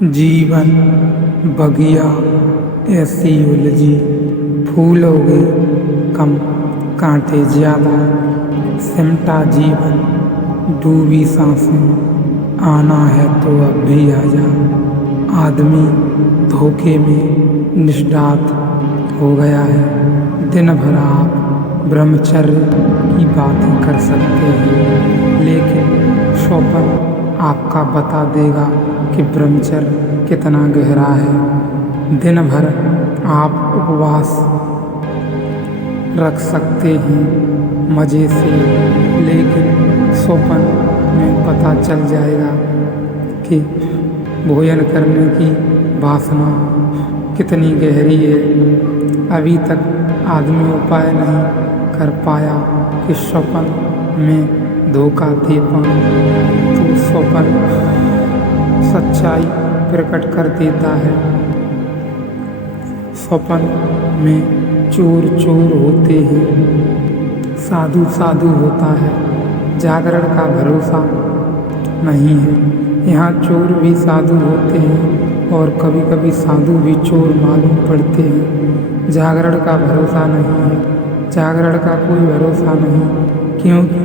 जीवन बगिया ऐसी उलझी, फूलोगे कम कांटे ज्यादा, सिमटा जीवन डूबी सांसें, आना है तो अब भी आजा। आदमी धोखे में निष्ठात हो गया है। दिन भर आप ब्रह्मचर्य की बातें कर सकते हैं, लेकिन स्वप्न आपका बता देगा कि ब्रह्मचर्य कितना गहरा है। दिन भर आप उपवास रख सकते हैं मज़े से, लेकिन स्वप्न में पता चल जाएगा कि भोजन करने की वासना कितनी गहरी है। अभी तक आदमी उपाय नहीं कर पाया कि स्वप्न में धोखा दे पाए, तो स्वप्न सच्चाई प्रकट कर देता है। स्वप्न में चोर चोर होते हैं, साधु साधु होता है। जागरण का भरोसा नहीं है। यहाँ चोर भी साधु होते हैं और कभी कभी साधु भी चोर मालूम पड़ते हैं। जागरण का भरोसा नहीं है, जागरण का कोई भरोसा नहीं, क्योंकि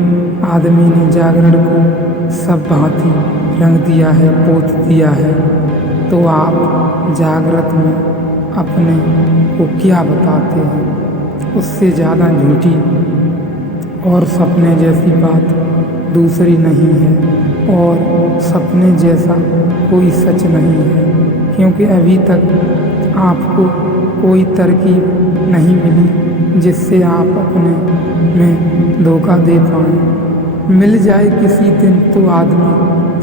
आदमी ने जागरण को सब भांति रंग दिया है, पोत दिया है। तो आप जागृत में अपने को क्या बताते हैं? उससे ज़्यादा झूठी और सपने जैसी बात दूसरी नहीं है, और सपने जैसा कोई सच नहीं है, क्योंकि अभी तक आपको कोई तरकीब नहीं मिली जिससे आप अपने में धोखा दे पाएँ। मिल जाए किसी दिन तो आदमी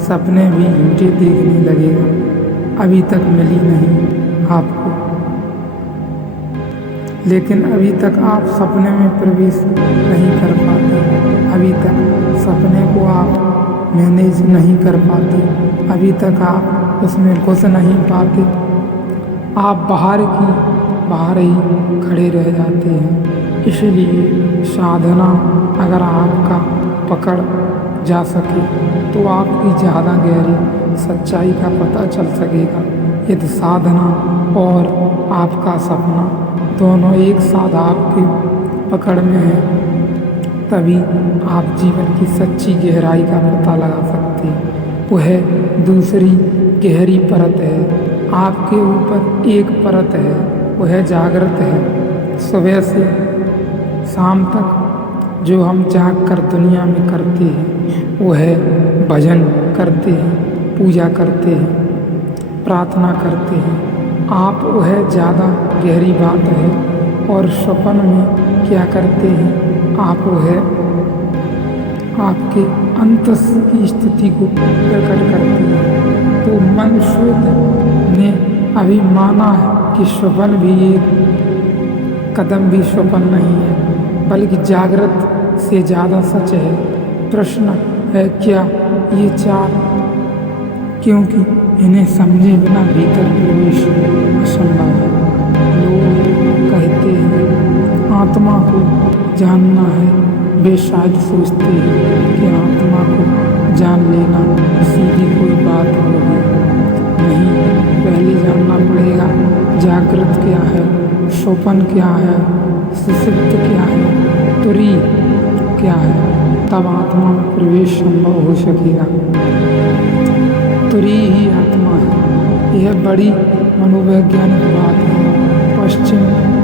सपने भी झूठे देखने लगेगा। अभी तक मिली नहीं आपको, लेकिन अभी तक आप सपने में प्रवेश नहीं कर पाते। अभी तक सपने को आप मैनेज नहीं कर पाते। अभी तक आप उसमें घुस नहीं पाते। आप बाहर ही खड़े रह जाते हैं। इसलिए साधना अगर आपका पकड़ जा सके तो आपकी ज़्यादा गहरी सच्चाई का पता चल सकेगा। यदि साधना और आपका सपना दोनों एक साथ आपके पकड़ में है, तभी आप जीवन की सच्ची गहराई का पता लगा सकते हैं। वह दूसरी गहरी परत है। आपके ऊपर एक परत है, वह जागृत है। सुबह से शाम तक जो हम जाग कर दुनिया में करते हैं, वह भजन करते हैं, पूजा करते हैं, प्रार्थना करते हैं। आप वह ज़्यादा गहरी बात है। और स्वप्न में क्या करते हैं? आप वह आपके अंतस की स्थिति को प्रकट करते हैं। तो मनुष्य ने अभी माना है कि स्वप्न भी एक कदम भी स्वप्न नहीं है, बल्कि जागृत से ज़्यादा सच है। प्रश्न है क्या ये चार, क्योंकि इन्हें समझे बिना भीतर प्रवेश असंभव है। लोग कहते हैं आत्मा को जानना है, वे शायद सोचते हैं कि आत्मा को जान लेना सीधी कोई बात होगी। नहीं, पहले जानना पड़ेगा जागृत क्या है, स्वप्न क्या है, सुषुप्त क्या है, तुरीय क्या है, तब आत्मा में प्रवेश संभव हो सकेगा। तुरीय ही आत्मा है। यह बड़ी मनोवैज्ञानिक बात है। पश्चिम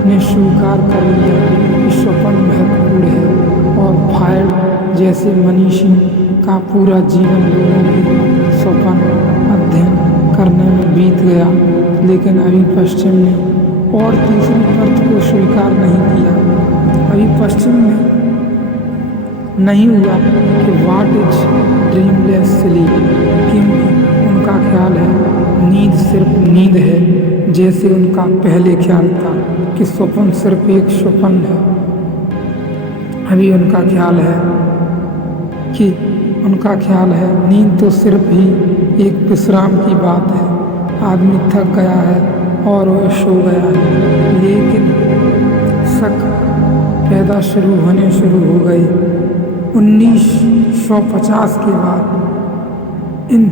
ने स्वीकार कर लिया कि स्वप्न महत्वपूर्ण है, और फ्रायड जैसे मनीषी का पूरा जीवन लोगों के स्वप्न अध्ययन करने में बीत गया, लेकिन अभी पश्चिम ने और तीसरी परत को स्वीकार नहीं किया। अभी पश्चिम में नहीं हुआ कि व्हाट इज ड्रीमलेस स्लीप, क्योंकि उनका ख्याल है नींद सिर्फ नींद है, जैसे उनका पहले ख्याल था कि स्वप्न सिर्फ एक स्वप्न है। अभी उनका ख्याल है नींद तो सिर्फ ही एक विश्राम की बात है। आदमी थक गया है और वह सो गया है, लेकिन शक पैदा होने शुरू हो गए। 1950 के बाद इन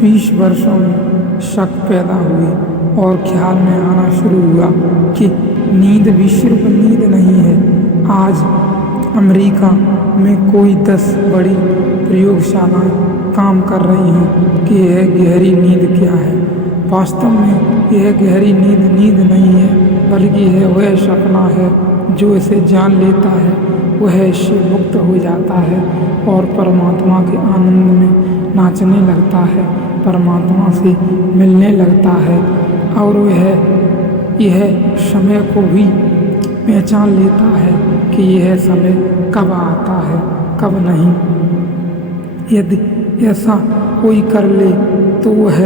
20 वर्षों में शक पैदा हुई और ख्याल में आना शुरू हुआ कि नींद भी सिर्फ नींद नहीं है। आज अमेरिका में कोई 10 बड़ी प्रयोगशालाएं काम कर रही हैं कि यह गहरी नींद क्या है। वास्तव में यह गहरी नींद नींद नहीं है, बल्कि यह वह सपना है जो इसे जान लेता है, वह इससे मुक्त हो जाता है और परमात्मा के आनंद में नाचने लगता है, परमात्मा से मिलने लगता है और यह समय को भी पहचान लेता है कि यह समय कब आता है कब नहीं। यदि ऐसा कोई कर ले तो वह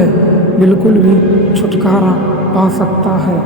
बिल्कुल भी छुटकारा पा सकता है।